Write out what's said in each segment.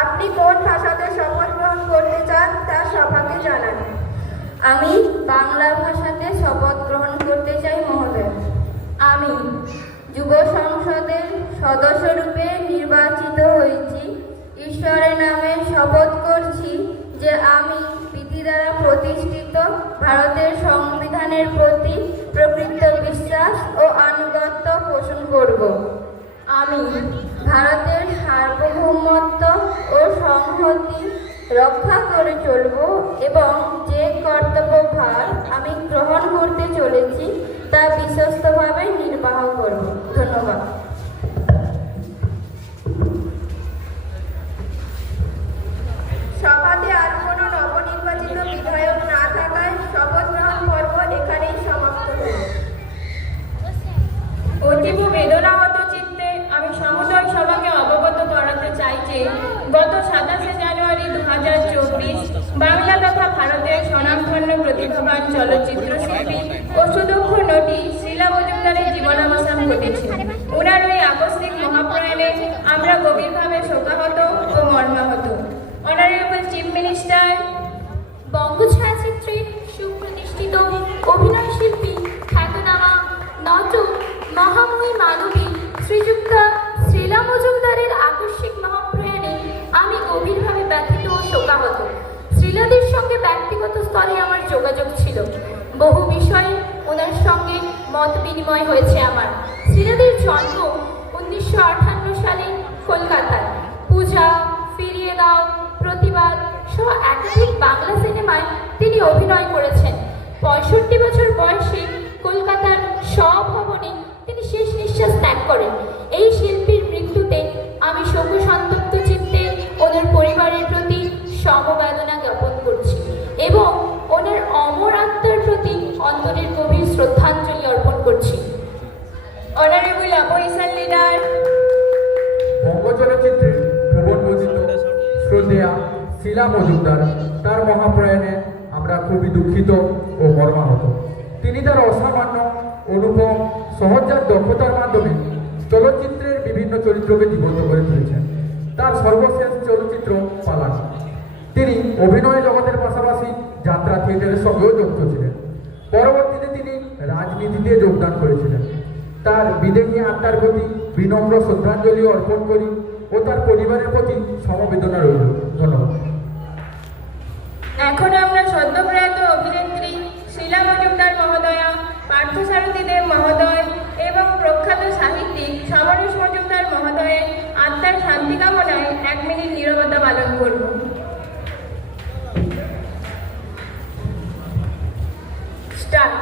আপনি কোন ভাষাতে শপথ গ্রহণ করতে চান তা সভাকে জানান। আমি বাংলা ভাষাতে শপথ গ্রহণ করতে চাই মহোদয়। আমি যুব সংসদের সদস্যরূপে নির্বাচিত হয়েছি। ঈশ্বরের নামে শপথ করছি যে আমি বিধি দ্বারা প্রতিষ্ঠিত ভারতের সংবিধানের প্রতি প্রকৃত বিশ্বাস ও আনুগত্য পোষণ করব। আমি ভারতের সার্বভৌমত্ব ও সংহতি রক্ষা করে চলব এবং যে কর্তব্যভার আমি গ্রহণ করতে চলেছি তা বিশ্বস্তভাবে নির্বাহ করব। ধন্যবাদ। সভাতে আর কোনো নবনির্বাচিত বিধায়ক না থাকায় শপথ গ্রহণ পর্ব এখানেই সমাপ্ত হল। অতীব বেদনাহত চিত্তে আমি সমুদয় সভাকে অবগত করাতে চাই যে গত 27শে জানুয়ারি 2024 বাংলা তথা ভারতের স্বনামধন্য প্রতিভাবান চলচ্চিত্র শিল্পী ও সুদক্ষ নটি শ্রীলা মজুমদারের জীবনাবসান ঘটেছে। ওনার ওই আকস্মিক মহাপ্রয়াণে আমরা গভীরভাবে শোকাহত ও মর্মাহত। অনারেবল চিফ মিনিস্টার, বঙ্গ ছায়াচিত্রের সুপ্রতিষ্ঠিত অভিনয় শিল্পী, খ্যাতনামা নাটক মহাময়ী মানবী শ্রীযুক্তা শ্রীলা মজুমদারের আকস্মিক মহাপ্রয়াণে আমি গভীরভাবে ব্যথিত ও শোকাহত। শ্রীলাদের সঙ্গে ব্যক্তিগত স্তরে আমার যোগাযোগ ছিল। বহু বিষয়ে ওনার সঙ্গে মত বিনিময় হয়েছে আমার। শ্রীলাদের জন্ম 1958 সালে কলকাতায়। পূজা, ফিরিয়ে দাও, প্রতিবাদ সহ একাধিক বাংলা সিনেমায় তিনি অভিনয় করেছেন। 65 বছর বয়সে কলকাতার স্বভবনে তিনি শেষ নিঃশ্বাস ত্যাগ করেন। এই শিল্পীর মৃত্যুতে আমি শোকসন্তপ্ত চিত্তে ওনার পরিবারের প্রতি সমবেদনা জ্ঞাপন করছি এবং ওনার অমর আত্মার প্রতি অন্তরের গভীর শ্রদ্ধাঞ্জলি অর্পণ করছি। অনারেবল অপোজিশন লিডার, বঙ্গ চলচ্চিত্রে ভুবন মোদিত শ্রদ্ধেয়া শ্রীলা মজুমদার তার মহাপ্রয়াণে আমরা খুবই দুঃখিত ও মর্মাহত। তিনি তার অসামান্য অনুপম সহজাত দক্ষতার মাধ্যমে চলচ্চিত্রের বিভিন্ন চরিত্রকে জীবন্ত করে তুলেছেন। তার সর্বশেষ চলচ্চিত্র পালান। তিনি অভিনয় জগতের পাশাপাশি যাত্রা থিয়েটারের সঙ্গেও যুক্ত ছিলেন। পরবর্তীতে তিনি রাজনীতিতে যোগদান করেছিলেন। তার বিদেহী আত্মার প্রতি বিনম্র শ্রদ্ধাঞ্জলি অর্পণ করি ও তার পরিবারের প্রতি সমবেদনা রইল। ধন্যবাদ। এখন আমরা সদ্যপ্রয়াত অভিনেত্রী শ্রীলা মজুমদার মহোদয়া, পার্থসারথী দেব মহোদয় এবং প্রখ্যাত সাহিত্যিক সমরেশ মজুমদার মহোদয়ের আত্মার শান্তি কামনায় 1 মিনিট নীরবতা পালন করব। Start.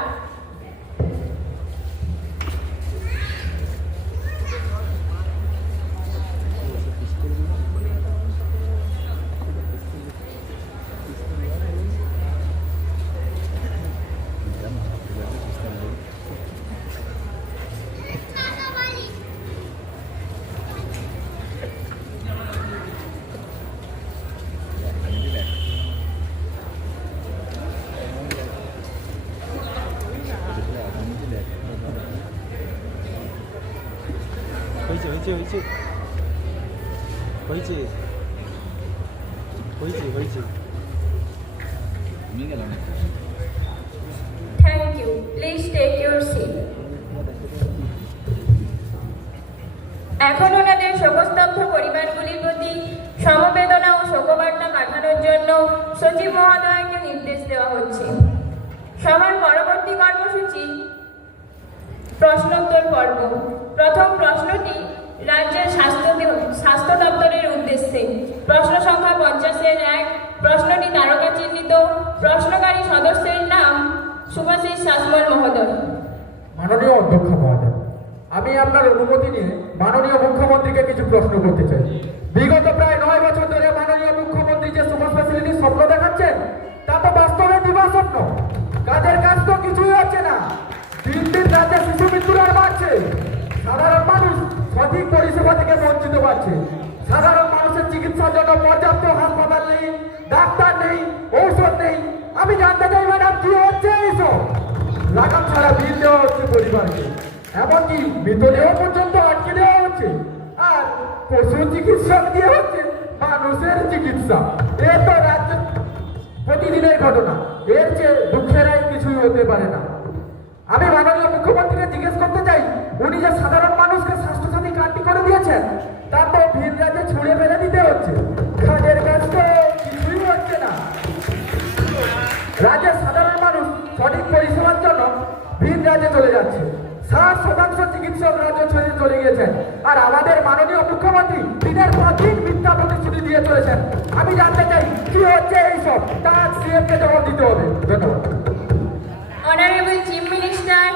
Thank you. Please take your seat. এখন ওনাদের শোকস্তব্ধ পরিবারগুলির প্রতি সমবেদনা ও শোকবার্তা পাঠানোর জন্য সচিব মহোদয়কে নির্দেশ দেওয়া হচ্ছে। সভার পরবর্তী কর্মসূচি প্রশ্নোত্তর পর্ব। প্রথম প্রশ্নটি রাজ্যের স্বাস্থ্য দপ্তরের উদ্দেশ্যে। প্রশ্ন সংখ্যা 50-1। প্রশ্নটি তারকা চিহ্নিত। প্রশ্নকারী সদস্যের নাম শুভাশিস শাসমল মহোদয়। মাননীয় অধ্যক্ষ মহোদয়, আমি আপনার অনুমতি নিয়ে মাননীয় মুখ্যমন্ত্রীকে কিছু প্রশ্ন করতে চাই। বিগত প্রায় 9 বছর ধরে মাননীয় মুখ্যমন্ত্রী যে সুপার স্পেশালিটির স্বপ্ন দেখাচ্ছেন তা তো বাস্তবে দিবা স্বপ্ন। কাজের কাজ তো কিছুই হচ্ছে না। দিন দিন রাজ্যে শিশু মৃত্যুর হার বাড়ছে। সাধারণ মানুষ সঠিক পরিষেবা থেকে বঞ্চিত পাচ্ছে। সাধারণ মানুষের চিকিৎসার জন্য পর্যাপ্ত হাসপাতাল নেই, ডাক্তার নেই, ঔষধ নেই। আমি জানতে চাই ম্যাডাম, কি হচ্ছে এইসব? লাগাম ছাড়া বিল দেওয়া হচ্ছে পরিবারকে, এমনকি মৃতদেহ পর্যন্ত আটকে দেওয়া হচ্ছে। আর পশু চিকিৎসক দিয়ে হচ্ছে মানুষের চিকিৎসা। এ তো রাজ্য প্রতিদিনের ঘটনা, এর চেয়ে দুঃখের আর কিছুই হতে পারে না। আমি মাননীয় মুখ্যমন্ত্রীকে জিজ্ঞেস করতে চাই, উনি যে সাধারণ মানুষকে স্বাস্থ্যসাথী কার্ডটি করে দিয়েছেন, তা তো ভিন রাজ্যে ছুঁড়ে ফেলে দিতে হচ্ছে। কাজের কাজ তো কিছুই হচ্ছে না। রাজ্যের সাধারণ মানুষ সঠিক পরিষেবার জন্য ভিন রাজ্যে চলে যাচ্ছে। 60% চিকিৎসক রাজ্য ছেড়ে চলে গিয়েছেন, আর আমাদের মাননীয় মুখ্যমন্ত্রী দিনের পর দিন মিথ্যা প্রতিশ্রুতি দিয়ে চলেছেন। আমি জানতে চাই কি হচ্ছে এইসব, তার সিএমকে জবাব দিতে হবে। ধন্যবাদ। অনারেবল চিফ মিনিস্টার,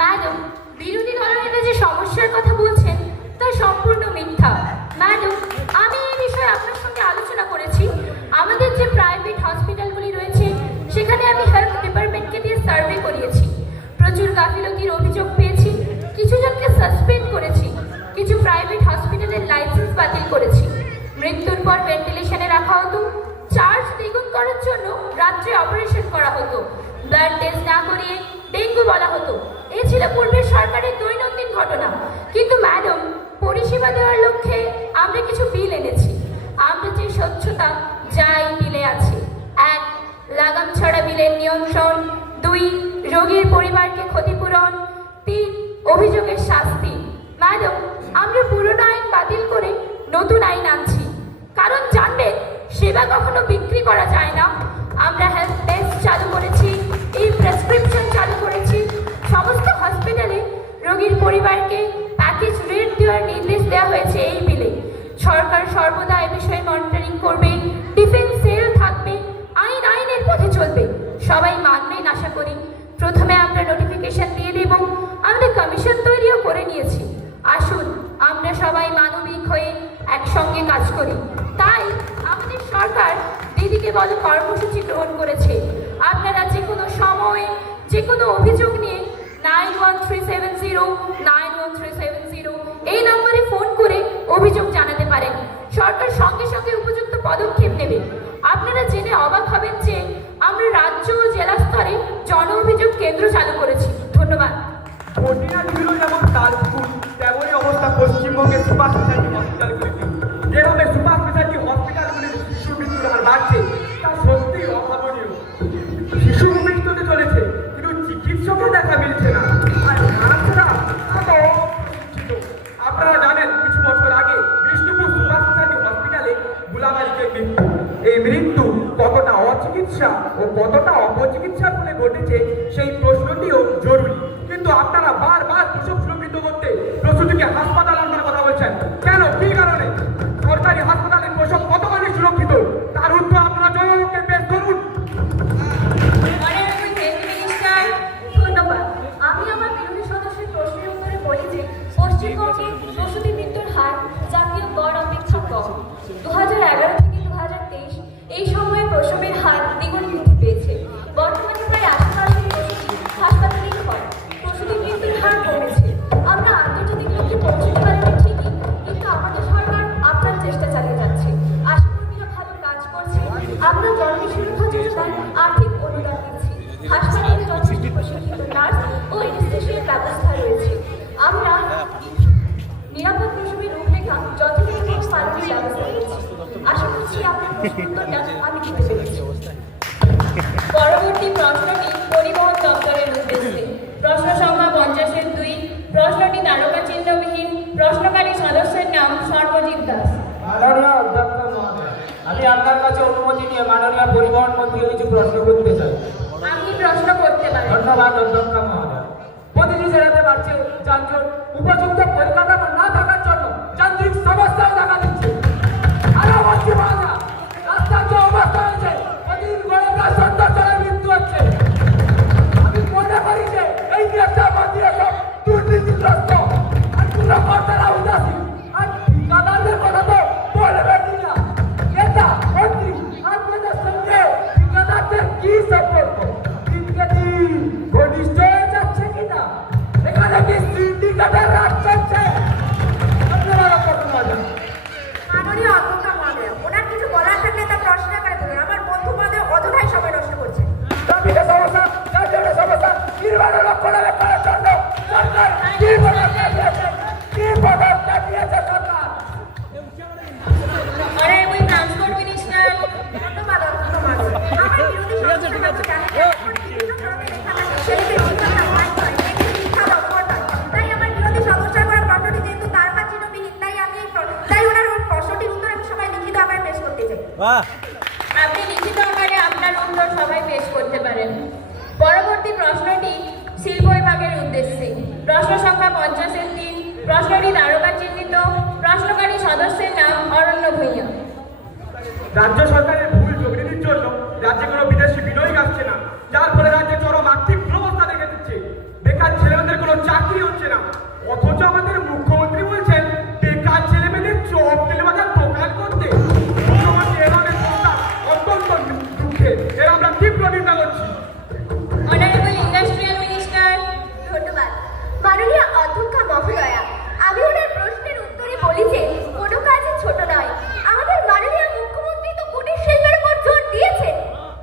ম্যাডাম, বিরোধী দলনেতা যে সমস্যার কথা বলছেন তা সম্পূর্ণ মিথ্যা। ম্যাডাম, আমি এই বিষয়ে আপনার সঙ্গে আলোচনা করেছি। আমাদের যে প্রাইভেট হসপিটালগুলি রয়েছে সেখানে আমি হেলথ ডিপার্টমেন্টকে দিয়ে সার্ভে করিয়েছি। প্রচুর গাফিলতির অভিযোগ পেয়েছি, কিছু জনকে সাসপেন্ড করেছি, কিছু প্রাইভেট হসপিটালের লাইসেন্স বাতিল করেছি। মৃত্যুর পর ভেন্টিলেশনে রাখা হতো, চার্জ দ্বিগুণ করার জন্য রাত্রে অপারেশন করা হতো, ব্লাড টেস্ট না করিয়ে ডেঙ্গু বলা হতো। এই ছিল পূর্বের সরকারের দৈনন্দিন ঘটনা। কিন্তু ম্যাডাম, পরিষেবা দেওয়ার লক্ষ্যে আমরা কিছু বিল এনেছি। আমরা যে স্বচ্ছতা যা এই বিলে আছে: 1. লাগাম ছাড়া বিলের নিয়ন্ত্রণ, 2. রোগীর পরিবারকে ক্ষতিপূরণ, 3. অভিযোগের শাস্তি। ম্যাডাম, আমরা পুরনো আইন বাতিল করে নতুন আইন আনছি, কারণ জানবেন সেবা কখনো বিক্রি করা যায় না। আমরা হেলথ টেস্ট চালু করেছি, এই প্রেসক্রিপশন চালু করেছি। সমস্ত হসপিটালে রোগীর পরিবারকে প্যাকেজ রেট দেওয়ার নির্দেশ দেওয়া হয়েছে এই বিলে। সরকার সর্বদা এ বিষয়ে মনিটরিং করবে, ডিফেন্স সেল থাকবে, আইনের পথে চলবে। সবাই মানবেন আশা করি। প্রথমে আমরা নোটিফিকেশন দিয়ে দেব, আমরা কমিশন তৈরিও করে নিয়েছি। আসুন আমরা সবাই মানবিক হয়ে একসঙ্গে কাজ করি। তাই আমাদের সরকার দিদিকে বলো কর্মসূচি গ্রহণ করেছে। আপনারা যে কোনো সময় যে কোনো অভিযোগ নিয়ে 9137091370 এই নম্বরে ফোন করে অভিযোগ জানাতে পারেন। সরকার সঙ্গে সঙ্গে উপযুক্ত পদক্ষেপ নেবে। আপনারা জেনে অবাক হবেন যে আমরা রাজ্য ও জেলা স্তরে জন অভিযোগ কেন্দ্র চালু করেছি। ধন্যবাদ। পটিয়া ছিল যেমন তাজপুর, তেমনই অবস্থা পশ্চিমবঙ্গের সুপার স্পেশালিটি হসপিটালগুলিতে। যেভাবে সুপার স্পেশালিটি হসপিটালগুলির শিশু মৃত্যুর হার বাড়ছে তা সত্যিই অভাবনীয়। শিশু মৃত্যুতে চলেছে, কিন্তু চিকিৎসকের দেখা মিলছে না। আর নার্সরা এত অশিক্ষিত। আপনারা জানেন কিছু বছর আগে বিষ্ণুপুর সুপার স্পেশালিটি হসপিটালে গুলাবাড়িতে মৃত্যু। এই মৃত্যু কতটা অচিকিৎসা ও কতটা অপচিকিৎসার ফলে ঘটেছে সেই প্রশ্নটিও জরুরি। কিন্তু আপনারা বারবার প্রসব সুরক্ষিত করতে প্রসূতিকে হাসপাতাল আনার কথা বলছেন কেন? কি কারণে? সরকারি হাসপাতালের প্রসব কতখানি সুরক্ষিত তার উত্তর আপনারা জনগণকে পেশ করুন। অনারেবল চিফ মিনিস্টার, ধন্যবাদ। আমি আমার বিরোধী সদস্যের প্রশ্নের উত্তরে বলি যে পশ্চিমবঙ্গে প্রসূতি মৃত্যুর হার জাতীয় গড় অপেক্ষা কম। 2011 থেকে 2023 এই সময়ে প্রসবের হার দ্বিগুণ বৃদ্ধি পেয়েছে। বর্তমানে প্রায় 80% প্রসূতি হাসপাতালেই হয়। প্রসূতি মৃত্যুর হার কমেছে। আমরা আন্তর্জাতিক লক্ষ্যে পৌঁছতে পারিনি ঠিকই, কিন্তু আমাদের সরকার আপনার চেষ্টা চালিয়ে যাচ্ছে। আশাকর্মীরা ভালো কাজ করছে। আমরা জননী সুরক্ষা যোজনায় আর্থিক অনুদান দিচ্ছি। হাসপাতালে যথেষ্ট প্রশিক্ষিত নার্স ও অ্যানেস্থেশিয়ার ব্যবস্থা রয়েছে। আমরা নিরাপদ প্রসবের রূপরেখা যথাযথ পালনের ব্যবস্থা করেছি। আশা করছি আপনার প্রশ্নের উত্তরটা আমি দিতে পেরেছি। পরবর্তী প্রশ্নটি পরিবহন দপ্তরের উদ্দেশ্যে। প্রশ্ন সংখ্যা 50-2। প্রশ্নটি তারকা চিহ্নবিহীন। প্রশ্নকারী সদস্যের নাম সর্বজিৎ দাস। মাননীয় অধ্যক্ষ মহোদয়, আমি আপনার কাছে অনুমতি নিয়ে মাননীয় পরিবহন মন্ত্রীকে কিছু প্রশ্ন করতে চাই। আপনি প্রশ্ন করতে পারেন। ধন্যবাদ অধ্যক্ষ মহোদয়। প্রতিটি জেলাতে বাড়ছে যানজট। উপযুক্ত পরিকাঠামো না থাকার জন্য যান্ত্রিক সমস্যাও দেখা দিচ্ছে। আরো বলছি মহোদয়, রাস্তার যে অবস্থা হয়েছে, প্রতিদিন গড়ে প্রায় 70 জনের মৃত্যু হচ্ছে। আমি মনে করি যে এই নেতা মন্ত্রীরা সব দুর্নীতিগ্রস্ত আর কর্তারা উদাসীন। আর ঠিকাদারদের কথা তো বলবেনই না। নেতা মন্ত্রী আপনাদের সঙ্গে ঠিকাদারদের কি সম্পর্ক? দিনকে দিন ঘনিষ্ঠ হয়ে যাচ্ছে কিনা? এখানে কি সিন্ডিকেটের রাজ চলছে? আপনি লিখিত আকারে আপনার উত্তর সবাই পেশ করতে পারেন। পরবর্তী প্রশ্নটি শিল্প বিভাগের উদ্দেশ্যে। প্রশ্ন সংখ্যা 50-3। প্রশ্নটি তারকা চিহ্নিত। প্রশ্নকারী সদস্যের নাম অরণ্য ভূঁইয়া। রাজ্য সরকারের ভুল জমিনীতির জন্য রাজ্যে কোনো বিদেশি বিনিয়োগ আসছে না, যার ফলে রাজ্যে চরম আর্থিক দুরবস্থা দেখা দিচ্ছে। বেকার ছেলেমেয়েদের কোনো চাকরি হচ্ছে না, অথচ আমাদের মুখ্যমন্ত্রী বলছেন বেকার ছেলেমেয়েদের চপ তেলে বাজার দোকান করতে। মুখ্যমন্ত্রী এভাবে প্রস্তাব অত্যন্ত দুঃখের, এর আমরা তীব্র নিন্দা করছি। Honourable industrial minister. ধন্যবাদ মাননীয় অধ্যক্ষা মহোদয়া। আমি ওনার প্রশ্নের উত্তরে বলি যে কোনো কাজই ছোট নয়। আমাদের মাননীয় মুখ্যমন্ত্রী তো কুটির শিল্পের উপর জোর দিয়েছেন,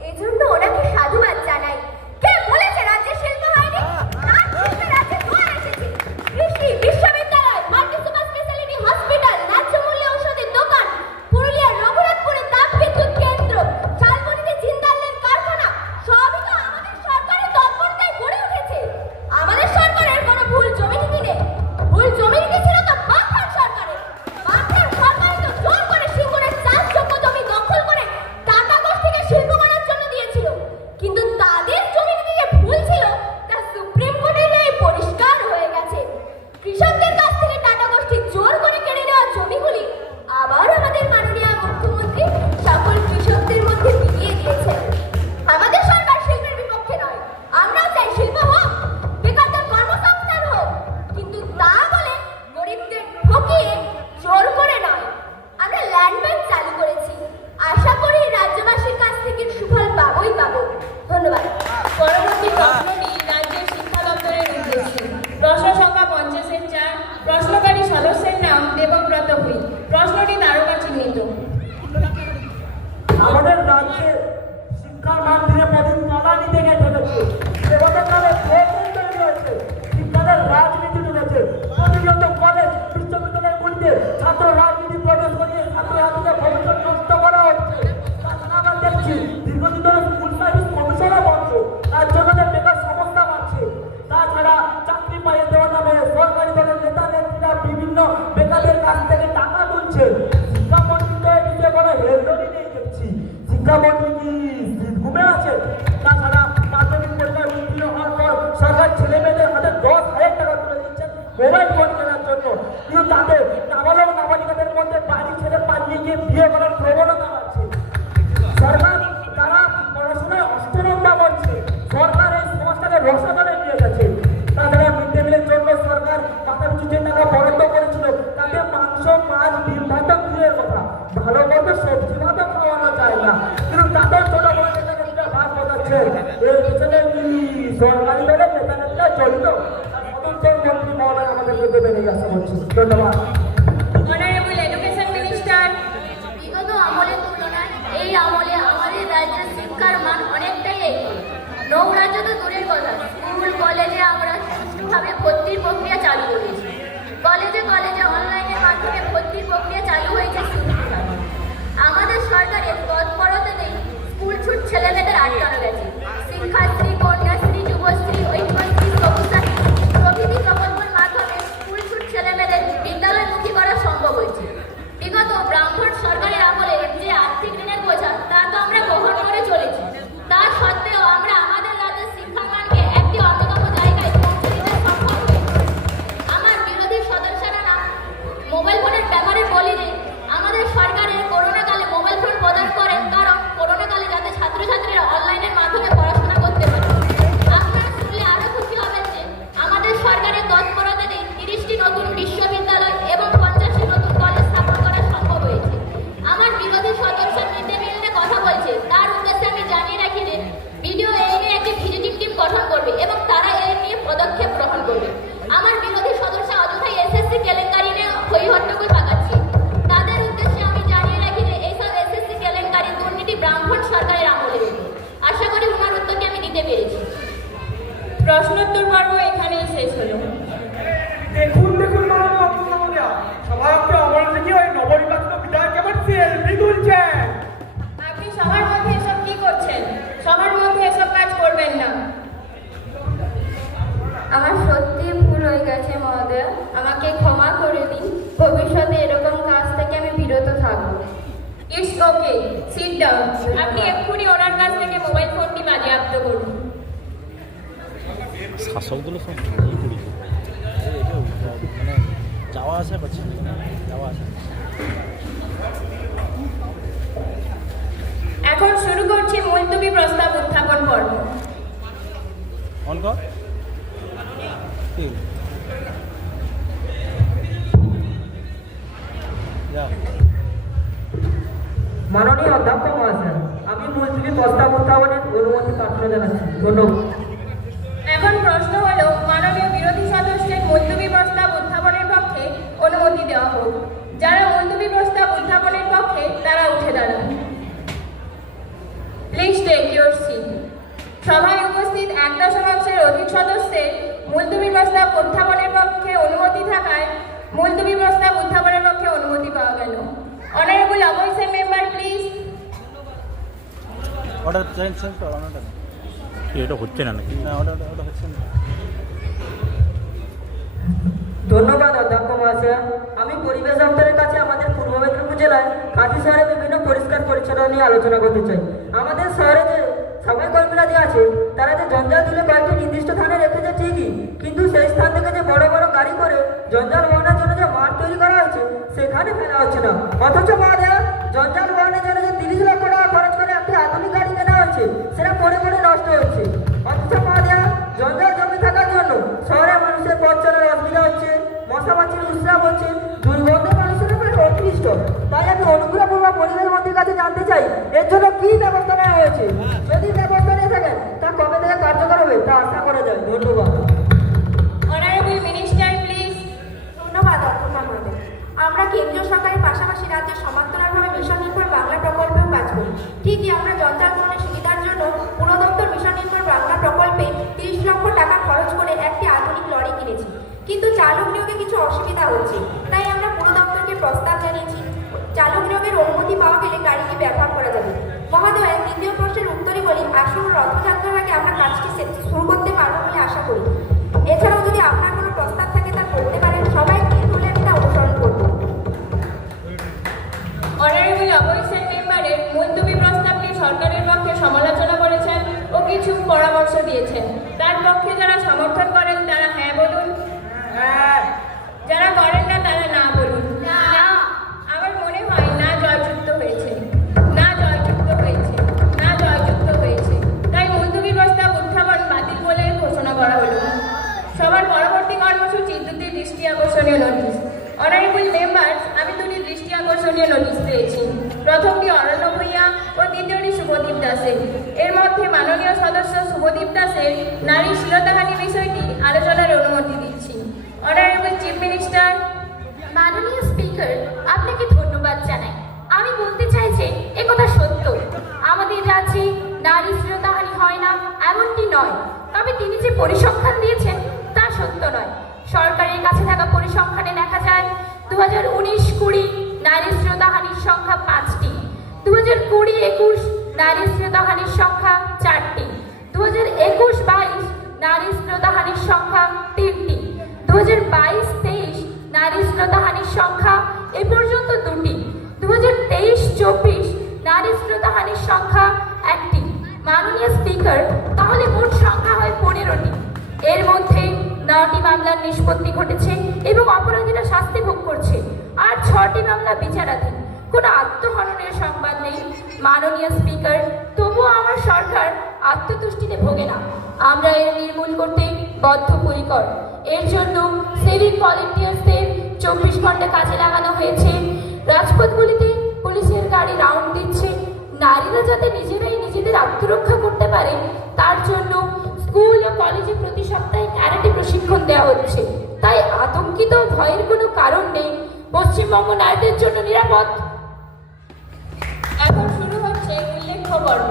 এজন্য ওনাকে সাধুবাদ জানাই। কে বলেছে রাজ্যে শিল্প হয়নি? তার শিল্পে রাজ্যে জোয়ার এসেছে। কৃষি বিশ্ববিদ্যালয়, মাল্টি সুপার স্পেশালিটি হসপিটাল, ন্যায্য মূল্যে ঔষধের দোকান, পুরুলিয়ার রঘুনাথপুরে তাপ বিদ্যুৎ কেন্দ্র, শালবনীতে জিন্দালের কারখানা, সবই তো আমাদের সরকারের তৎপরতায় গড়ে উঠেছে। আমাদের সরকারের কোনো ভুল জমিনীতি নেই। ভুল জমিনীতি ছিল তো বামফ্রন্ট সরকারের। বামফ্রন্ট সরকার তো জোর করে সিঙ্গুরের চাষযোগ্য জমি দখল করে টাটা গোষ্ঠীকে শিল্প করার জন্য দিয়েছিল, কিন্তু তাদের জমিনীতি যে ভুল ছিল তা সুপ্রিম কোর্টের রায়ে পরিষ্কার হয়ে গেছে। কৃষকদের কাছ থেকে টাটা গোষ্ঠী জোর করে কেড়ে নেওয়া জমিগুলি আবার আমাদের মাননীয় মুখ্যমন্ত্রী সকল কৃষকদের মধ্যে বিলিয়ে দিয়েছেন। আমাদের সরকার শিল্পের বিপক্ষে নয়, আমরাও চাই শিল্প হোক, বেকারদের কর্মসংস্থান হোক, কিন্তু তা বলে গরিবদের ঠকিয়ে জোর করে নয়। আমরা ল্যান্ড ব্যাংক চালু করেছি, আশা করি রাজ্যবাসীর কাছ থেকে সুফল পাবোই পাবো। ধন্যবাদ। পরবর্তী প্রশ্নটি রাজ্যের শিক্ষা দপ্তরের উদ্দেশ্যে। প্রশ্ন সংখ্যা 50-4। প্রশ্নকারী সদস্যের নাম দেবব্রত ভূঁই। প্রশ্নটি তারকা চিহ্নিত। আমাদের রাজ্যে শিক্ষার মান দিনে প্রতিদিন তলানি থেকে চলেছে। এবছর নামে প্রয়োজন তৈরি হয়েছে, শিক্ষাদের রাজনীতি চলেছে। প্রতিনিয়ত কলেজ বিশ্ববিদ্যালয়গুলিতে ছাত্র রাজনীতি প্রবেশ করিয়ে ছাত্রছাত্রীদের ভবিষ্যৎ নষ্ট করা হচ্ছে। তাছাড়া আমরা দেখছি দীর্ঘদিন ধরে স্কুল সার্ভিস কমিশনও বন্ধ, তার জন্য বেকার সমস্যা বাড়ছে। তাছাড়া চাকরি পাইয়ে দেওয়ার নামে সরকারি দলের নেতা নেত্রীরা বিভিন্ন বেকারদের কাছ থেকে টাকা তুলছে। শিক্ষামন্ত্রী তো এই বিষয়ে কোনো হেলদোলই নেই দেখছি। শিক্ষামন্ত্রী কি ঘুমে আছে? তাছাড়া মাধ্যমিক পরীক্ষায় উত্তীর্ণ হওয়ার পর সরকার ছেলে মেয়েদের হাতে 10,000 টাকা তুলে দিচ্ছেন মোবাইল ফোন কেনার জন্য, কিন্তু তাদের নাবালক নাবালিকাদের মধ্যে বাড়ি ছেড়ে পালিয়ে গিয়ে বিয়ে করার প্রবণতা বাড়ছে। সরকার তারা পড়াশোনায় অষ্টনম্বর করছে। সরকার এই সমাজটাকে রসাতলে নিয়ে গেছে। তাছাড়া মিড ডে মিলের জন্য সরকার মাথাপিছু যে টাকা বরাদ্দ করেছিল তাতে মাংস, মাছ, ডিম ভাত দূরের কথা, ভালো মতো সবজি ভাতও খাওয়ানো যায় না, কিন্তু তাদের ছোট বড় নেতা ভাগ বসাচ্ছে। এর পিছনে সরকারি দলের নেতা নেত্রীরা জড়িত। স্বতন্ত্র মন্ত্রী মহোদয় আমাদেরকে দেবেন এই আশা করছি। ধন্যবাদ। Honourable education minister. বিগত আমলের তুলনায় এই আমলে আমাদের রাজ্যের শিক্ষার মান অনেকটাই এগিয়ে। নৌরাজ্য তো দূরের কথা, স্কুল কলেজে আমরা সুষ্ঠুভাবে ভর্তির প্রক্রিয়া চালু করেছি। কলেজে কলেজে অনলাইনের মাধ্যমে ভর্তির প্রক্রিয়া চালু হয়েছে সুষ্ঠুভাবে। আমাদের সরকারের তৎপরতাতেই স্কুল ছুট ছেলেমেয়েদের আটকানো গেছে। শিক্ষাশ্রী, কন্যাশ্রী, যুবশ্রী, ঐক্যশ্রী, সবুজশ্রী প্রভৃতি প্রকল্পের মাধ্যমে স্কুল ছুট ছেলেমেয়েদের বিদ্যালয়মুখী করা সম্ভব হয়েছে। বিগত ব্রাহ্মণ সরকারের আমলে যে আর্থিক ঋণের বোঝা তা তো আমরা গ্রহণ করে চলেছি। তা সত্ত্বেও আমরা আমাদের রাজ্যের শিক্ষার মানকে একটি অন্যতম জায়গায় পৌঁছে দিতে সক্ষম হয়েছি। আমার বিরোধী সদস্যরা না মোবাইল ফোনের ব্যাপারে বলি যে আমাদের সরকারের করোনাকালে মোবাইল ফোন প্রদান করেন, কারণ করোনাকালে যাতে ছাত্রছাত্রীরা অনলাইনের মাধ্যমে পড়াশোনা করতে পারে। আপনারা শুনলে আরো খুশি হবেন যে আমাদের সরকারের তৎপরতাতেই 30টি নতুন বিশ্ববিদ্যালয় এবং 50টি নতুন কলেজ স্থাপন করা সম্ভব হয়েছে। আমার বিরোধী সদস্য মিড ডে মিল নিয়ে কথা বলছে, তার উদ্দেশ্যে আমি জানিয়ে রাখি যে ভিডিও এই নিয়ে একটি ভিজিটিং টিম গঠন করবে এবং তারা এই নিয়ে পদক্ষেপ গ্রহণ করবে। আমার বিরোধী সদস্য অযথাই এসএসসি কেলেঙ্কারি নিয়ে হইহট্টগোল পাকাচ্ছে। তাদের উদ্দেশ্যে আমি জানিয়ে রাখি যে এইসব এসএসসি কেলেঙ্কারি দুর্নীতি ব্রাহ্মণ সরকারের আমলে হয়েছে। আশা করি ওনার উত্তরটি আমি দিতে পেরেছি। প্রশ্নোত্তর পর্ব এখানেই শেষ হলো। দেখুন মাননীয় অধ্যক্ষ মহোদয়া, সভাপতি অমর থেকে ওই নবনির্বাচিত বিধায়ক কেবল সেলফি তুলছেন। আপনি সবার মধ্যে এসব কি করছেন? সবার মধ্যে এসব কাজ করবেন না। আমার সত্যি ভুল হয়ে গেছে মহোদয়, আমাকে ক্ষমা করে দিন। ভবিষ্যতে এরকম কাজ থেকে আমি বিরত থাকবো। It's okay. Okay sit down. আপনি এক্ষুনি ওনার কাছ থেকে মোবাইল ফোনটি বাজেয়াপ্ত করুন। শাসকগুলো সব ই করি মানে যাওয়া আসা করছে না, যাওয়া আসা। এখন শুরু করছি মুলতবি প্রস্তাব উত্থাপন পর্ব। অন কর কি? যা মাননীয় অধ্যক্ষ মহাশয়, আমি মুলতবি প্রস্তাব উত্থাপনের অনুমতি প্রার্থনা জানাচ্ছি। ধন্যবাদ। এখন প্রশ্ন হলো, মাননীয় বিরোধী সদস্যের মুলতবি প্রস্তাব উত্থাপনের পক্ষে অনুমতি দেওয়া হোক। যারা মুলতবি প্রস্তাব উত্থাপনের পক্ষে তারা উঠে দাঁড়ান। Please take your seat. সভায় উপস্থিত 1/10 অধিক সদস্যের মুলতবি প্রস্তাব উত্থাপনের পক্ষে অনুমতি থাকায় মুলতবি প্রস্তাব উত্থাপনের পক্ষে অনুমতি পাওয়া গেল। Honourable opposition member please. Order change কর, অর্ডারটা এটা হচ্ছে না নাকি? না, ওটা হচ্ছে না। ধন্যবাদ অধ্যক্ষ মহাশয়। আমি পরিবেশ দপ্তরের কাছে আমাদের পূর্ব মেদিনীপুর জেলায় কাঁথি শহরে বিভিন্ন পরিষ্কার পরিচ্ছন্নতা নিয়ে আলোচনা করতে চাই। আমাদের শহরে যে সাফাই কর্মীরা যে আছে তারা যে জঞ্জাল তুলে কয়েকটি নির্দিষ্ট স্থানে রেখেছে ঠিকই, কিন্তু সেই স্থান থেকে যে বড় বড় গাড়ি করে জঞ্জাল বহনের জন্য যে মাঠ তৈরি করা হয়েছে সেখানে ফেলা হচ্ছে না। অথচ মহাশয়, জঞ্জাল বহনের জন্য যে 30 লক্ষ টাকা খরচ করে একটি আধুনিক গাড়ি কেনা হয়েছে সেটা পড়ে পড়ে নষ্ট হচ্ছে। অথচ মহাশয়, জঞ্জাল জমে থাকার জন্য শহরের মানুষের পথ চলার অসুবিধা হচ্ছে, মশা মাছির উৎসাহ হচ্ছে, দুর্গন্ধ মানুষের উপরে অতিষ্ঠ। তাই আমি অনুগ্রহপূর্বক পরিবেশ মন্ত্রীর কাছে জানতে চাই এর জন্য কি ব্যবস্থা নেওয়া হয়েছে। যদি ব্যবস্থা নিয়ে থাকেন তা কবে থেকে কার্যকর হবে তা আশা করা যায়। ধন্যবাদ। Honourable minister please. ধন্যবাদ অধ্যক্ষ মহোদয়। আমরা কেন্দ্রীয় সরকারের পাশাপাশি রাজ্যের সমান্তরালভাবে মিশন নির্ভর বাংলা প্রকল্পেও কাজ করি। ঠিকই আমরা জঞ্জাল বহনের সুবিধার জন্য পুর দপ্তর মিশন নির্ভর বাংলা প্রকল্পে 30 লক্ষ টাকা খরচ করে একটি আধুনিক লরি কিনেছি, কিন্তু চালক নিয়োগে কিছু অসুবিধা হচ্ছে। তাই আমরা পুর দপ্তরকে প্রস্তাব জানিয়েছি, চালক নিয়োগের অনুমতি পাওয়া গেলে গাড়িটি ব্যবহার করা যাবে। মহোদয়, দ্বিতীয় প্রশ্নের উত্তরে বলি, আসল রথযাত্রার আগে আমরা কাজটি শুরু করতে পারবো বলে আশা করি। এছাড়াও যদি আপনার কোনো প্রস্তাব থাকে তা করতে পারেন, সবাই কি বলে আমি তা অনুসরণ করবো। অনারেবল অপোজিশন মেম্বারের মুলতবি প্রস্তাবটি সরকারের পক্ষে সমালোচনা করেছেন ও কিছু পরামর্শ দিয়েছেন। তার পক্ষে যারা সমর্থন করেন তারা হ্যাঁ বলুন, যারা করেন না তারা না বলুন। আমার মনে হয় না জয়যুক্ত হয়েছে, না জয়যুক্ত হয়েছে, না জয়যুক্ত হয়েছে। তাই মুলতবি প্রস্তাব উত্থাপন বাতিল বলে ঘোষণা করা হলো। সবার পরবর্তী কর্মসূচি 2টি দৃষ্টি আকর্ষণীয় নোটিশ। অনারেবল মেম্বার্স, আমি 2টি দৃষ্টি আকর্ষণীয় নোটিশ পেয়েছি। প্রথমটি অরণ্য ভূঁইয়া ও দ্বিতীয়টি শুভদীপ দাসের। এর মধ্যে মাননীয় সদস্য শুভদীপ দাসের নারী শ্লীলতাহানি বিষয়টি আলোচনার অনুমতি দিচ্ছি। Honourable chief minister. মাননীয় স্পিকার, আপনাকে ধন্যবাদ জানাই। আমি বলতে চাই যে একথা সত্য, আমাদের রাজ্যে নারী শ্লীলতাহানি হয় না এমনটি নয়, তবে তিনি যে পরিসংখ্যান দিয়েছেন তা সত্য নয়। সরকারের কাছে থাকা পরিসংখ্যানে দেখা যায় 2019-20 নারী শ্লীলতাহানির সংখ্যা 5টি, 2020-21 নারী শ্লীলতাহানির সংখ্যা 4টি, 2021-22 নারী শ্লীলতাহানির সংখ্যা 3টি, 2022-23 নারী শ্লীলতাহানির সংখ্যা এ পর্যন্ত 2টি, 2023-24 নারী শ্লীলতাহানির সংখ্যা 1টি। মাননীয় স্পিকার, তাহলে মোট সংখ্যা হয় 15টি। এর মধ্যে 9টি মামলার নিষ্পত্তি ঘটেছে এবং অপরাধীরা শাস্তি ভোগ করছে, আর 6টি মামলা বিচারাধীন। কোনো আত্মহননের সংবাদ নেই। মাননীয় স্পিকার, তবুও আমার সরকার আত্মতুষ্টিতে ভোগে না। আমরা এর নির্মূল করতে বদ্ধপরিকর। এর জন্য সিভিক ভলেন্টিয়ার্সদের 24 ঘন্টা কাজে লাগানো হয়েছে। রাজপথগুলিতে পুলিশের গাড়ি রাউন্ড দিচ্ছে। নারীরা যাতে নিজেরাই নিজেদের আত্মরক্ষা করতে পারে তার জন্য স্কুল ও কলেজে প্রতি সপ্তাহে ক্যারাটে প্রশিক্ষণ দেওয়া হচ্ছে। তাই আতঙ্কিত ভয়ের কোনো কারণ নেই। পশ্চিমবঙ্গ নারীদের জন্য নিরাপদ। এখন শুরু হচ্ছে উল্লেখ্য পর্ব।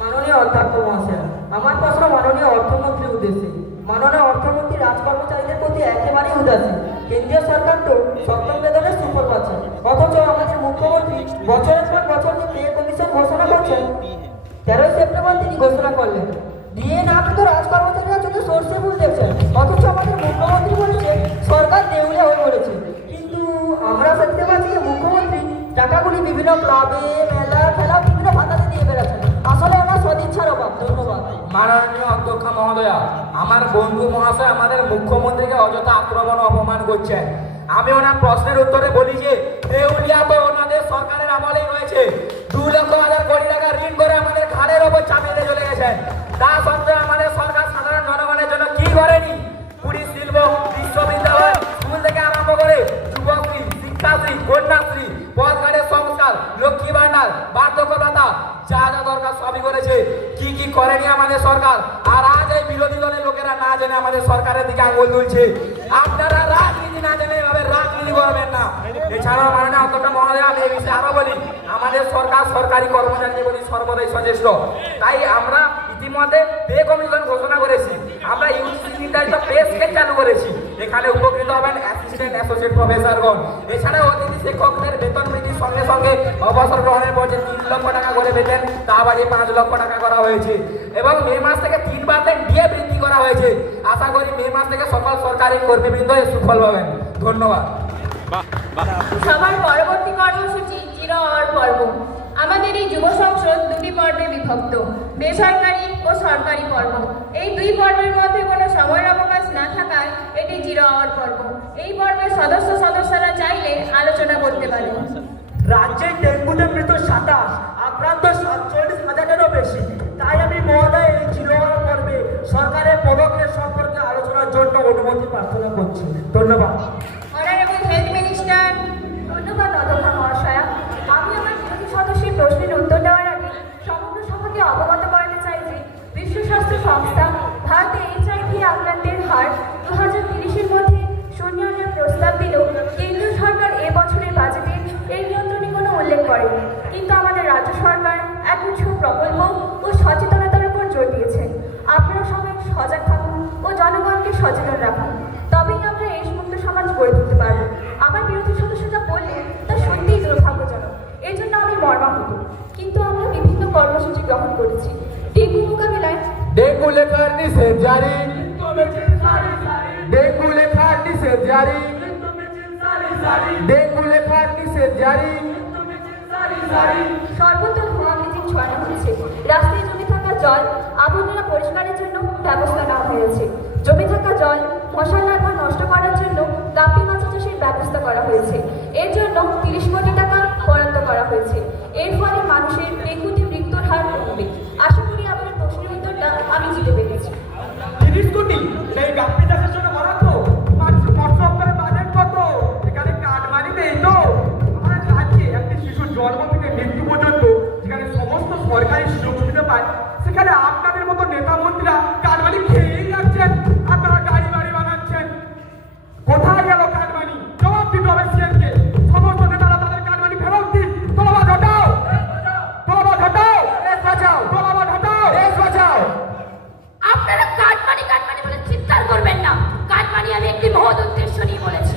মাননীয় অধ্যক্ষ মহাশয়, আমার প্রশ্ন মাননীয় অর্থমন্ত্রীর উদ্দেশ্যে। মাননীয় অর্থমন্ত্রী রাজকর্মচারীদের প্রতি একেবারেই উদাসীন। কেন্দ্রীয় সরকার তো সপ্তম বেতনের সুফল পাচ্ছে, অথচ আমাদের মুখ্যমন্ত্রী বছরের পর বছর যে পে কমিশন ঘোষণা করছেন, 13 সেপ্টেম্বর তিনি ঘোষণা করলেন দিয়ে না তো রাজকর্মচারীরা চোখে সর্ষে ফুল দেখছেন, অথচ আমাদের মুখ্যমন্ত্রী বলেছে সরকার দেউলিয়া হয়ে পড়েছে। কিন্তু আমরা দেখতে পাচ্ছি যে মুখ্যমন্ত্রী টাকাগুলি উনি বিভিন্ন ক্লাবে মেলা খেলা বিভিন্ন ভাতাতে দিয়ে বেড়াচ্ছেন। আসলে ওনার সদিচ্ছার অভাব। ধন্যবাদ। মাননীয় অধ্যক্ষ মহোদয়া, আমার বন্ধু মহাশয় আমাদের মুখ্যমন্ত্রীকে অযথা আক্রমণ অপমান করছেন। আমি ওনার প্রশ্নের উত্তরে বলি যে দেউলিয়া তো ওনাদের সরকারের আমলেই রয়েছে। 2,00,000 কোটি টাকা ঋণ করে আমাদের ঘাড়ের ওপর চাপিয়ে দিয়ে চলে গেছেন। তা সত্ত্বেও আমাদের সরকার সাধারণ জনগণের জন্য কি করেনি? কুড়ি শিল্প বিশ্ববিদ্যালয় স্কুল থেকে আরম্ভ করে যুবশ্রী, শিক্ষাশ্রী, কন্যাশ্রী, পথঘাটের সংস্কার, লক্ষ্মী ভান্ডার, বার্ধক্য ভাতা, যা যা দরকার সবই করেছে। কি কি করেনি আমাদের সরকার? আর আজ এই বিরোধী দলের লোকেরা না জেনে আমাদের সরকারের দিকে আঙুল তুলছে। আপনারা রাজনীতি না জেনে এভাবে রাজনীতি করবেন না। এছাড়াও মাননীয় অধ্যক্ষ মহোদয়, আমি এই বিষয়ে আরো বলি, আমাদের সরকার সরকারি কর্মচারীদের প্রতি সর্বদাই সচেষ্ট। তাই আমরা ইতিমধ্যে পে কমিশন ঘোষণা করেছি। আমরা ইউজিসি নির্ধারিত পে স্কেল চালু করেছি। এখানে উপকৃত হবেন অ্যাসিস্ট্যান্ট অ্যাসোসিয়েট প্রফেসরগণ। এছাড়াও অতিথি শিক্ষকদের বেতন বৃদ্ধির সঙ্গে সঙ্গে অবসর গ্রহণের পর যে 3 লক্ষ টাকা করে বেতন তা বাড়িয়ে 5 লক্ষ টাকা করা হয়েছে এবং মে মাস থেকে 3% ডিএ বৃদ্ধি করা হয়েছে। আশা করি মে মাস থেকে সকল সরকারি কর্মীবৃন্দ এর সুফল পাবেন। ধন্যবাদ। সবার পরবর্তী কর্মসূচি জিরো আওয়ার পর্ব। আমাদের এই যুব সংসদ দুটি পর্বে বিভক্ত, বেসরকারি ও সরকারি পর্ব। এই দুই পর্বের মধ্যে কোনো সময়ের অবকাশ না থাকায় এটি জিরো আওয়ার পর্ব। এই পর্বের সদস্যরা চাইলে আলোচনা করতে পারেন। রাজ্যে ডেঙ্গুতে মৃত 27, আক্রান্ত 47,000-এরও বেশি। তাই আমি মহোদয় এই চিরকাল পর্বে সরকারের পদক্ষেপ সম্পর্কে আলোচনার জন্য অনুমতি প্রার্থনা করছি। ধন্যবাদ। Honourable health minister. ধন্যবাদ অধ্যক্ষ মহাশয়া। আমি আমার বিরোধী সদস্যের প্রশ্নের উত্তর দেওয়ার আগে সমগ্র সভাকে অবগত করাতে চাই যে বিশ্ব স্বাস্থ্য সংস্থা ভারতে HIV আক্রান্তের হার 2030-এর মধ্যে শূন্য আনার প্রস্তাব দিলেও কেন্দ্রীয় সরকার এবছরের বাজেটে এই নিয়ন্ত্রণে কোনো উল্লেখ করেনি। কিন্তু আমাদের রাজ্য সরকার একগুচ্ছ প্রকল্প ও সচেতনতার উপর জোর দিয়েছেন। আপনারা সবাই সজাগ থাকুন ও জনগণকে সচেতন রাখুন, তবেই আমরা এইডস মুক্ত সমাজ গড়ে তুলতে পারব। আমার বিরোধী সদস্যরা বললে তা সত্যিই দুর্ভাগ্যজনক। এর জন্য আমি মর্মাহত। কিন্তু আমরা বিভিন্ন কর্মসূচি গ্রহণ করেছি। ডেঙ্গু মোকাবিলায় ডেঙ্গু লেখার নিষেধ জারি, ডেঙ্গু লেখার নিষেধ জারি, ডেঙ্গু লেখার নিষেধ জারি। সর্বত্র ধোঁয়া ব্লিচিং ছড়ানো হচ্ছে। রাস্তায় জমে থাকা জল আবর্জনা পরিষ্কারের জন্য ব্যবস্থা নেওয়া হয়েছে। জমে থাকা জল মশার লার্ভা নষ্ট করার জন্য গাপ্পি মাছ চাষের ব্যবস্থা করা হয়েছে। এর জন্য 30 কোটি টাকা বরাদ্দ করা হয়েছে। এর ফলে মানুষের ডেঙ্গুতে মৃত্যুর হার কমবে। আশা করি আপনার প্রশ্নের উত্তরটা আমি জিতে পেরেছি। 30 কোটি এই গাপ্পি চাষের জন্য বরাদ্দ? মৎস্য দপ্তরের বাজেট কত? এখানে কাটমানি নেই তো? আমাদের রাজ্যে একটি শিশুর জন্ম থেকে মৃত্যু পর্যন্ত যেখানে সমস্ত সরকারি সুযোগ সুবিধা পায়, সেখানে আপনাদের মতো নেতা মন্ত্রীরা কাটমানি খেয়েই যাচ্ছেন। আপনারা গাড়ি বাড়ি বানাচ্ছেন। কোথায় গেল কাটমানি? জবাব দিতে হবে সিএমকে। সমস্ত নেতারা তাদের কাটমানি ফেরত দিন। তোলাবাজ হটাও, তোলাবাজ হটাও, দেশ বাঁচাও, তোলাবাজ হটাও, দেশ বাঁচাও। আপনারা কাটমানি বলে চিৎকার করবেন না। কাটমানি আমি একটি মহৎ উদ্দেশ্য নিয়ে বলেছি।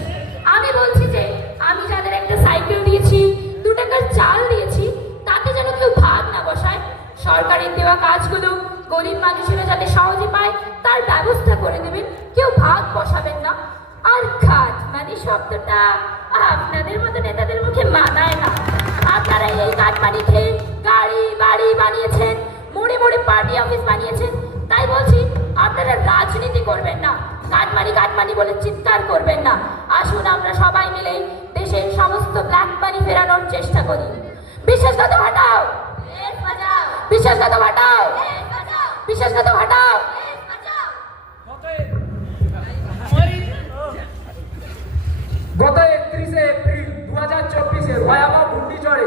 আমি বলছি যে আমি যাদের একটা সাইকেল দিয়েছি, 2 টাকার চাল দিয়েছি, তাতে যেন কেউ ভাগ না বসায়। সরকারের দেওয়া কাজগুলো গরিব মানুষেরা যাতে সহজে পায় তার ব্যবস্থা করে দেবেন, কেউ ভাগ বসাবেন না। আর কাটমানি শব্দটা আপনাদের মতো নেতাদের মুখে মানায় না। আপনারা এই কাটমানি খেয়ে গাড়ি বাড়ি বানিয়েছেন, মোড়ে মোড়ে পার্টি অফিস বানিয়েছেন। তাই বলছি আপনারা রাজনীতি করবেন না, কাটমানি বলে চিৎকার করবেন না। আসুন আমরা সবাই মিলে দেশের সমস্ত ব্ল্যাক মানি ফেরানোর চেষ্টা করি। বিশ্বাসঘাত হটাও, বিশ্বাসঘাত হটাও, বিশ্বাসঘাত হটাও। গত 31শে এপ্রিল 2024-এ ভয়াবহ ঘূর্ণিঝড়ে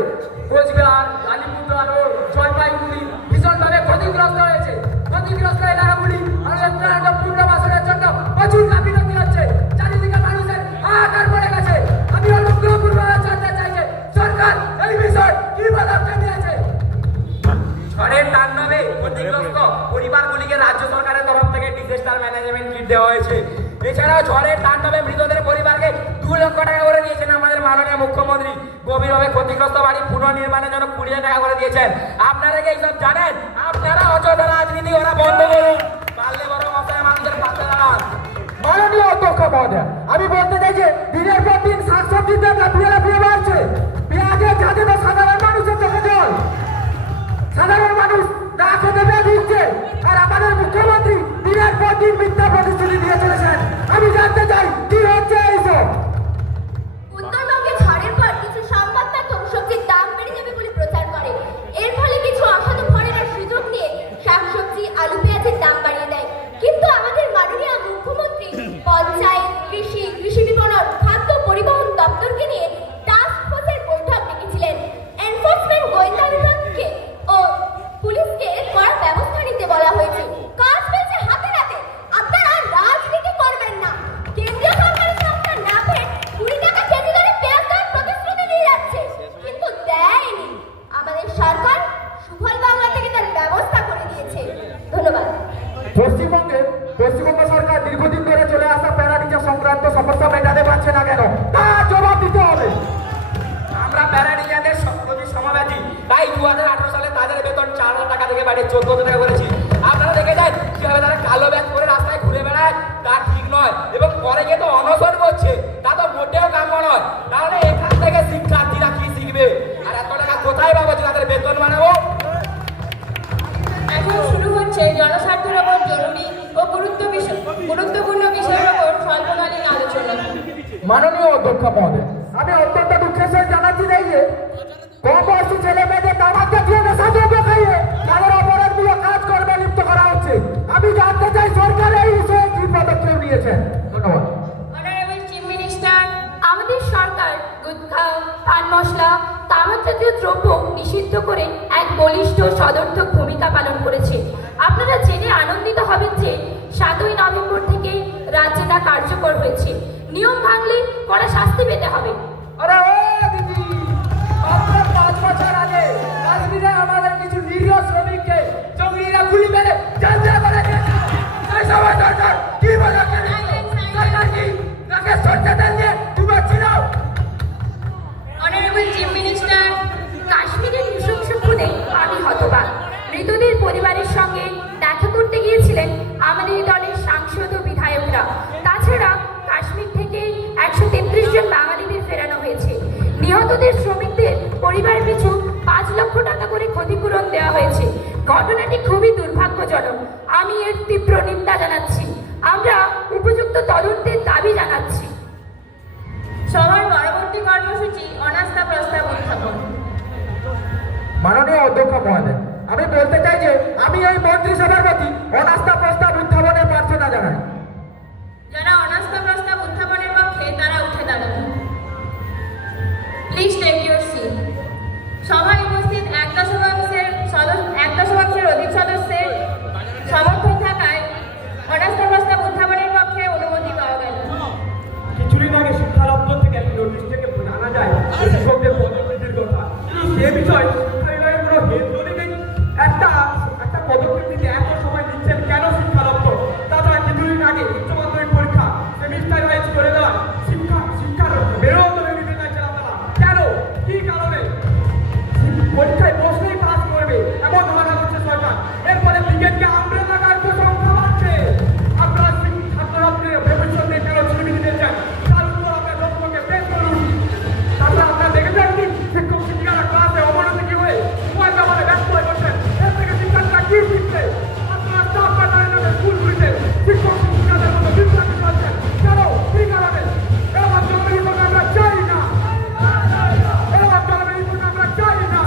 কোচবিহার, আলিপুরদুয়ার ও জলপাইগুড়ি ভীষণভাবে ক্ষতিগ্রস্ত হয়েছে। ক্ষতিগ্রস্ত এলাকাগুলি মানুষের পুনর্বাসনের জন্য প্রচুর গাফিলতি হচ্ছে। চারিদিকে মানুষের হাহাকার পড়ে গেছে। আমি অনুগ্রহপূর্বক জানতে চাই যে সরকার এই বিষয়ে কি পদক্ষেপ নিয়েছে। ঝড়ের তাণ্ডবে ক্ষতিগ্রস্ত পরিবারগুলিকে রাজ্য সরকারের তরফ থেকে ডিজাস্টার ম্যানেজমেন্ট কিট দেওয়া হয়েছে। এছাড়াও ঝড়ের তাণ্ডবে মৃতদের পরিবারকে 2 লক্ষ টাকা করে দিয়েছেন আমাদের মাননীয় মুখ্যমন্ত্রী। গভীরভাবে ক্ষতিগ্রস্ত বাড়ি পুনর্নির্মাণের জন্য 20,000 টাকা করে দিয়েছেন। আপনারা কি এইসব জানেন? আপনারা অযথা রাজনীতি করা বন্ধ করুন, পারলে বড় অসহায় মানুষের পাশে দাঁড়ান। মাননীয় অধ্যক্ষ মহোদয়, আমি বলতে চাই যে দিনের পর দিন শাকসবজির দাম লাফিয়ে লাফিয়ে বাড়ছে। পেঁয়াজের তো সাধারণ মানুষের চোখে জল। সাধারণ মানুষ না খেতে পেয়ে দিচ্ছে, আর আমাদের মুখ্যমন্ত্রী দিনের পর দিন মিথ্যা প্রতিশ্রুতি দিয়ে চলেছেন। আমি জানতে চাই কি হচ্ছে এইসব। উত্তরবঙ্গে ঝড়ের পর কিছু সংবাদ মাধ্যম সবজির দাম বেড়ে যাবে বলে প্রচার করে। এর ফলে কিছু অসাধু ফরেনার সুযোগ নিয়ে শাকসবজি, আলু, পেঁয়াজের দাম বাড়িয়ে দেয়। কিন্তু আমাদের মাননীয় মুখ্যমন্ত্রী পঞ্চায়েত, কৃষি, কৃষি বিপণন, খাদ্য পরিবহন দপ্তরকে নিয়ে টাস্ক ফোর্সের বৈঠক ডেকেছিলেন। এনফোর্সমেন্ট, গোয়েন্দা বিভাগকে ও পুলিশকে কড়া ব্যবস্থা নিতে বলা হয়েছে। কাজ পেয়েছে হাতে নাতে। আপনারা রাজনীতি করবেন না। কেন্দ্রীয় সরকারের সঙ্গে না পেয়ে 20 টাকা কেজি দরে পেঁয়াজ দেওয়ার প্রতিশ্রুতি দিয়ে যাচ্ছে, কিন্তু দেয়নি। আমাদের সরকার সুফল বাংলা থেকে তার ব্যবস্থা করে দিয়েছে। ধন্যবাদ। পশ্চিমবঙ্গ সরকার দীর্ঘদিন ধরে চলে আসা প্যারাটিচার সংক্রান্ত সমস্যা মেটাতে পারছে না কেন, তার জবাব দিতে হবে। আমরা প্যারাডিজারদের প্রতি সমাবেশী, তাই 2018 সালে তাদের বেতন 4,000 টাকা থেকে বাড়িয়ে 14,000 টাকা করেছি। আপনারা দেখে যান কিভাবে তারা কালো ব্যাগ করে রাস্তায় ঘুরে বেড়ায়, তা ঠিক নয়। এবং পরে গিয়ে তো অনশন করছে, তা তো মোটেও কাম্য নয়। তাহলে এখান থেকে শিক্ষার্থীরা কি শিখবে? আর এত টাকা কোথায় পাবো যে তাদের বেতন বানাবো? এখন শুরু হচ্ছে জনস্বার্থের ওপর জরুরি ও গুরুত্বপূর্ণ বিষয়ের ওপর স্বল্পকালীন আলোচনা। মাননীয় অধ্যক্ষ মহোদয়, আমি অত্যন্ত দুঃখের সঙ্গে জানাচ্ছি যে কম বয়সী ছেলে মেয়েদের তামাক জাতীয় নেশাদ্রব্য খাইয়ে তাদের অপরাধমূলক কাজকর্মে লিপ্ত করা হচ্ছে। আমি জানতে চাই সরকার এই বিষয়ে কি পদক্ষেপ নিয়েছেন। ধন্যবাদ। অনারেবল চিফ মিনিস্টার, আমাদের সরকার গুটখা, পান মশলা, তামাক জাতীয় দ্রব্য নিষিদ্ধ করে এক বলিষ্ঠ সদর্থক ভূমিকা পালন করেছে। আপনারা জেনে আনন্দিত হবেন যে 7ই নভেম্বর থেকে রাজ্যে তা কার্যকর হয়েছে। নিয়ম ভাঙলে কড়া শাস্তি পেতে হবে। আরে ও দিদি, মাত্র 5 বছর আগে কাশ্মীরে আমাদের কিছু নিরীহ শ্রমিককে জঙ্গিরা গুলি মেরে জানজা করে দিয়েছে। এই সময় সরকার কি বলে? সরকার কি তাকে সরকার দিয়ে তুমি চিনাও? অনারেবল চিফ মিনিস্টার, কাশ্মীরের নৃশংস খুনে আমি হতবাক। মৃতদের পরিবারের সঙ্গে দেখা করতে গিয়েছিলেন আমাদের দলের সাংসদ ও বিধায়করা। তাছাড়া কাশ্মীর থেকে 133 জন বাঙালিদের ফেরানো হয়েছে। নিহতদের শ্রমিকদের পরিবার পিছু 5 লক্ষ টাকা করে ক্ষতিপূরণ দেওয়া হয়েছে। ঘটনাটি খুবই দুর্ভাগ্যজনক। আমি এর তীব্র নিন্দা জানাচ্ছি। আমরা উপযুক্ত তদন্তের দাবি জানাচ্ছি। সভার পরবর্তী কর্মসূচি অনাস্থা প্রস্তাব উত্থাপন। মাননীয় অধ্যক্ষ মহোদয়, আমি বলতে চাই যে আমি এই মন্ত্রিসভার প্রতি অনাস্থা প্রস্তাব উত্থাপনের প্রার্থনা জানাই। যারা অনাস্থা প্রস্তাব উত্থাপনের পক্ষে তারা উঠে দাঁড়ান। Please take your seat. সভায় উপস্থিত 1 দশমাংশের অধিক সদস্যের সমর্থন থাকায় অনাস্থা প্রস্তাব উত্থাপনের পক্ষে অনুমতি পাওয়া গেল। কিছুদিন আগে শিক্ষা দপ্তর থেকে এক নোটিশ থেকে জানা যায় শিক্ষকদের পদোন্নতির কথা। সে বিষয়ে শিক্ষা বিভাগের কোনো হেলদোলি নেই। একটা পদক্ষেপ নিতে এত সময় দিচ্ছেন কেন শিক্ষা দপ্তর? তাছাড়া কিছুদিন আগে উচ্চ মাধ্যমিক পরীক্ষা সেমিস্টার ওয়াইজ করে দেওয়া শিক্ষার বেরোতে নিতে চাইছেন আপনারা কেন? কি কারণে? পরীক্ষায় প্রশ্নেই পাস করবে এমন ধারণা করছে সরকার। এরপরে ব্রিগেডকে আমব্রেলা কার্য সংখ্যা বাড়ছে। আপনারা ছাত্রছাত্রীদের ভবিষ্যতে কেন ছুটি দিতে চান? তার উপর আপনার লক্ষ্যকে পেশ করুন। তাছাড়া আপনারা দেখেছেন কি শিক্ষক শিক্ষিকারা ক্লাসে অবনতি কি হয়ে সময় ব্যাপারে ব্যস্ত হয়ে পড়ছেন। এর থেকে শিক্ষার্থীরা কি শিখছে? আপনারা স্টাফ প্যাটার্নের স্কুলগুলিতে শিক্ষক শিক্ষিকাদের মতো বিভ্রান্তি চলছেন কেন? কি কারণে? এরকম জলবায়ু আমরা চাই না। এরকম জলবায়ু আমরা চাই না।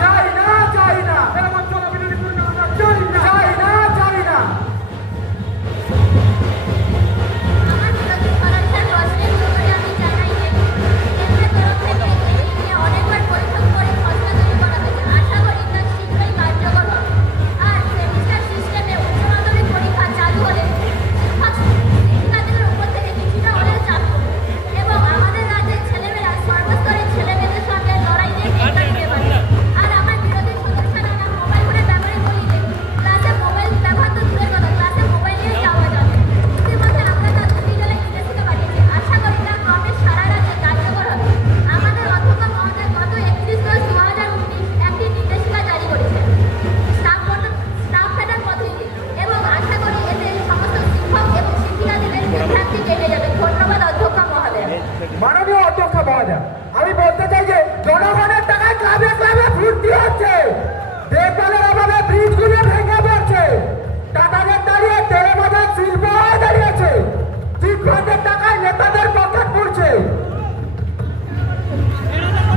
তাদের পকেট পড়ছে,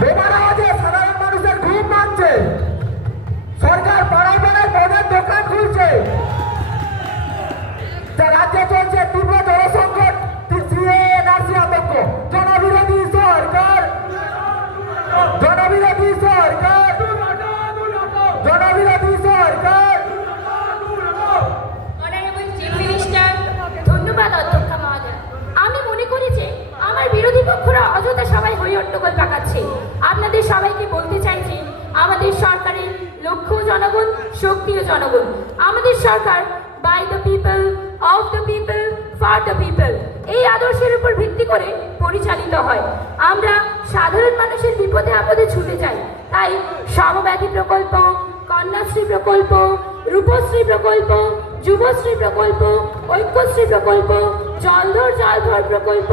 বোমার আওয়াজে সাধারণ মানুষের ঘুম ভাঙছে, সরকার পাড়ায় পাড়ায় মদের দোকান খুলছে, যা রাজ্যে চলছে তীব্র জনসংকট, NRC আতঙ্ক, জনবিরোধী সরকার, জনবিরোধী সরকার, জনবিরোধী সরকার। অনারেবল চিফ মিনিস্টার, ধন্যবাদ অধ্যক্ষ মহোদয়। আমি মনে করি যে আমার বিরোধী পক্ষরা অযথা সবাই হই হট্টগোল পাকাচ্ছে। আপনাদের সবাইকে বলতে চাই যে আমাদের সরকারের লক্ষ্য জনগণ, শক্তিও জনগণ। আমাদের সরকার by the people, of the people, for the people এই আদর্শের উপর ভিত্তি করে পরিচালিত হয়। আমরা সাধারণ মানুষের বিপদে আপদে ছুটে যাই। তাই সমব্যাধি প্রকল্প, কন্যাশ্রী প্রকল্প, রূপশ্রী প্রকল্প, যুবশ্রী প্রকল্প, ঐক্যশ্রী প্রকল্প, জলধর জলধর প্রকল্প,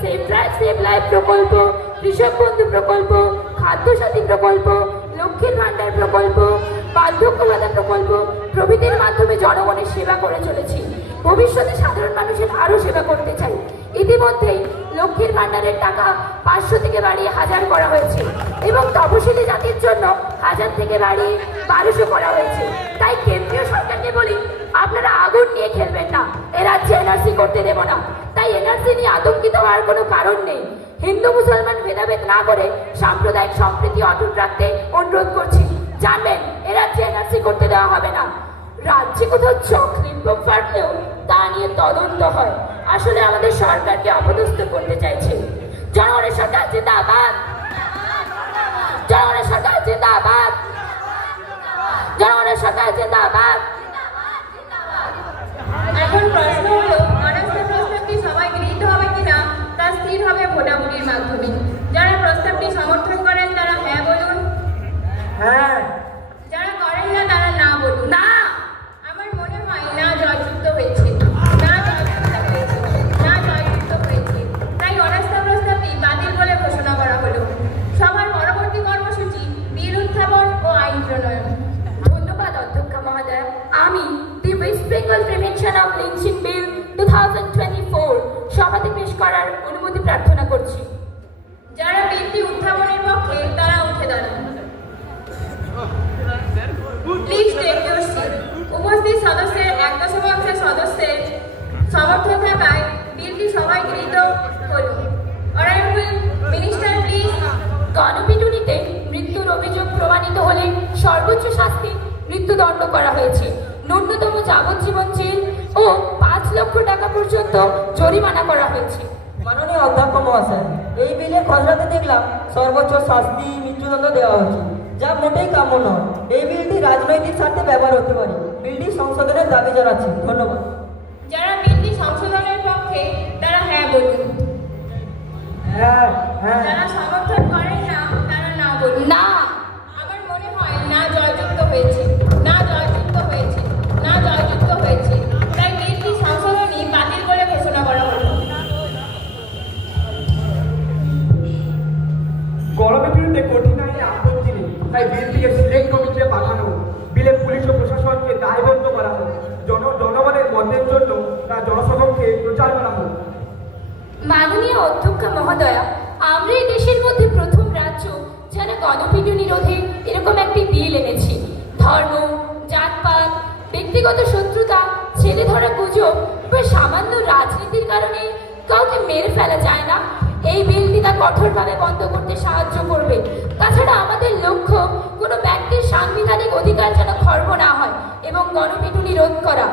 সেভ ড্রাইভ সেভ লাইফ প্রকল্প, কৃষক বন্ধু প্রকল্প, খাদ্যসাথী প্রকল্প, লক্ষ্মীর ভাণ্ডার প্রকল্প, বার্ধক্য ভাতা প্রকল্প প্রভৃতির মাধ্যমে জনগণের সেবা করে চলেছি। ভবিষ্যতে সাধারণ মানুষের আরও সেবা করতে চাই। ইতিমধ্যেই লক্ষ্মীর ভাণ্ডারের টাকা 500 থেকে বাড়িয়ে 1000 করা হয়েছে এবং তপশিলি জাতির জন্য 1000 থেকে বাড়িয়ে 1200 করা হয়েছে। তাই কেন্দ্রীয় সরকারকে বলি, আপনারা আগুন নিয়ে খেলবেন না, এ রাজ্যে NRC করতে দেব না। তাই NRC নিয়ে আতঙ্কিত হওয়ার কোনো কারণ নেই। হিন্দু মুসলমান ভেদাভেদ না করে সাম্প্রদায়িক সম্প্রীতি অটুট রাখতে অনুরোধ করছি। জানবেন, এ রাজ্যে NRC করতে দেওয়া হবে না। রাজ্যে কোথাও চকলেট বোম ফাটলেও তা নিয়ে তদন্ত হয়। আসলে আমাদের সরকারকে অপদস্থ করতে চাইছে। জনগণের সরকার জিন্দাবাদ, জনগণের সরকার জিন্দাবাদ, জনগণের সরকার জিন্দাবাদ। এখন প্রশ্ন হলো, অনাস্থা প্রস্তাবটি সবাই গৃহীত হবে কিনা তা স্থির হবে ভোটাভুটির মাধ্যমে। যারা প্রস্তাবটি সমর্থন করেন তারা হ্যাঁ বলুন, হ্যাঁ। যারা করেন না তারা না বলুন। না, আমার মনে হয় না জয়যুক্ত হয়েছে, না জয়যুক্ত হয়েছে, না জয়যুক্ত হয়েছে। তাই অনাস্থা প্রস্তাবটি বাতিল বলে ঘোষণা করা হলো। সভার পরবর্তী কর্মসূচি বিল উত্থাপন ও আইন প্রণয়ন। ধন্যবাদ অধ্যক্ষ মহোদয়। আমি the West Bengal prevention of lynching bill 2024 সভাতে পেশ করার অনুমতি প্রার্থনা করছি। যারা বিলটি উত্থাপনের পক্ষে তারা উঠে দাঁড়ান। Please take your seat. উপস্থিত সদস্যের 1/10 সদস্যের সমর্থন থাকায় বিলটি সবাই গৃহীত হল। Honourable minister please. গণপিটুনিতে মৃত্যুর অভিযোগ প্রমাণিত হলে সর্বোচ্চ শাস্তি মৃত্যুদণ্ড করা হয়েছে। ন্যূনতম যাবজ্জীবন জেল ও 5 লক্ষ টাকা পর্যন্ত জরিমানা করা হয়েছে। মাননীয় অধ্যক্ষ মহাশয়, এই বিলে খসড়াতে দেখলাম সর্বোচ্চ শাস্তি মৃত্যুদণ্ড দেওয়া হচ্ছে, যা মোটেই কাম্য নয়। এই বিলটি রাজনৈতিক স্বার্থে ব্যবহার হতে পারে। বিলটি সংশোধনের দাবি জানাচ্ছি। ধন্যবাদ। যারা বিলটি সংশোধনের পক্ষে তারা হ্যাঁ বলুন, হ্যাঁ, হ্যাঁ। যারা সমর্থন করেন না তারা না বলুন। না, আমার মনে হয় না জয়যুক্ত হয়েছে, না জয়যুক্ত হয়েছে, না জয়যুক্ত হয়েছে। তাই বিলটি সংশোধনী বাতিল বলে ঘোষণা করা হলো। গরমের বিরুদ্ধে কঠিন আইনে আপত্তি নেই, তাই বিলটিকে সিলেক্ট কমিটিতে পাঠানো। বিলে পুলিশ ও প্রশাসনকে দায়বদ্ধ করা হোক। জনগণের মতের জন্য তা জনসমক্ষে প্রচার করা হোক। মাননীয় অধ্যক্ষ মহোদয়া, আমরা এই দেশের মধ্যে প্রথম রাজ্য যারা গণপিটুনি রোধে এরকম একটি বিল এনেছি। ধর্ম, জাতপাত, ব্যক্তিগত শত্রুতা, ছেলে ধরা গুজব বা সামান্য রাজনীতির কারণে কাউকে মেরে ফেলা যায় না। এই বিলটি তা কঠোরভাবে বন্ধ করতে সাহায্য করবে। তাছাড়া আমাদের লক্ষ্য কোনো ব্যক্তির সাংবিধানিক অধিকার যেন খর্ব না হয় এবং গণপিটুনি রোধ করা।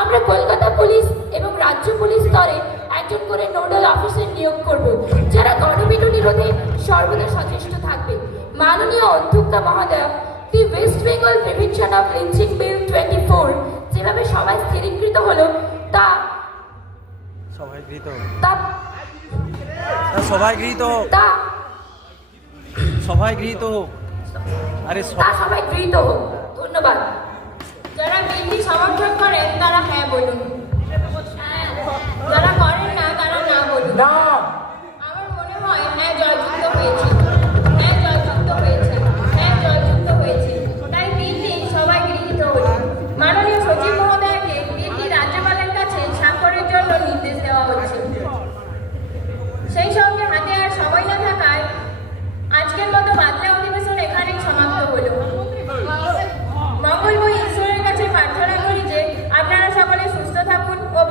আমরা কলকাতা পুলিশ এবং রাজ্য পুলিশ স্তরে একজন করে নোডাল অফিসার নিয়োগ করব, যারা গণপিটুনি রোধে সর্বদা সচেষ্ট থাকবে। মাননীয় অধ্যক্ষ মহোদয়, the West Bengal prevention of lynching bill 24 যেভাবে সবাই স্থিরীকৃত হলো তা সবাই গৃহীত তা সবাই গৃহীত তা সবাই গৃহীত আরে তা সবাই গৃহীত হোক। ধন্যবাদ। যারা বিলটি সমর্থন করেন তারা হ্যাঁ বলুন, যারা করেন না তারা না বলুন। না, আমার মনে হয় হ্যাঁ জয়যুক্ত হয়েছে, হ্যাঁ জয়যুক্ত হয়েছে, হ্যাঁ জয়যুক্ত হয়েছে। তাই বিলটি সবাই গৃহীত হল। মাননীয় সচিব মহোদয়কে বিলটি রাজ্যপালের কাছে স্বাক্ষরের জন্য নির্দেশ দেওয়া হচ্ছে।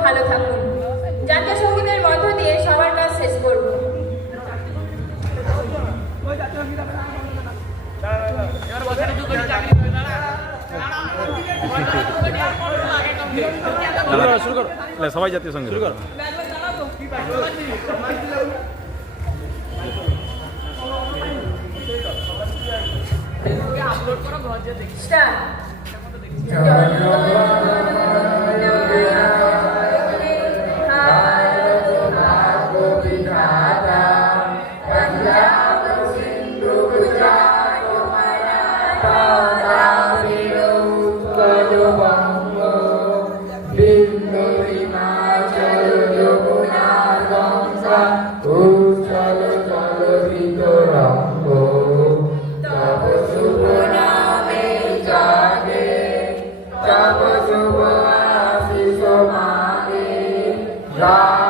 ভালো থাকুন। জাতীয় সঙ্গীতের মধ্য দিয়ে সবার কাজ শেষ করব। শুরু করো সবাই জাতীয় সঙ্গীত শুরু করো। Ram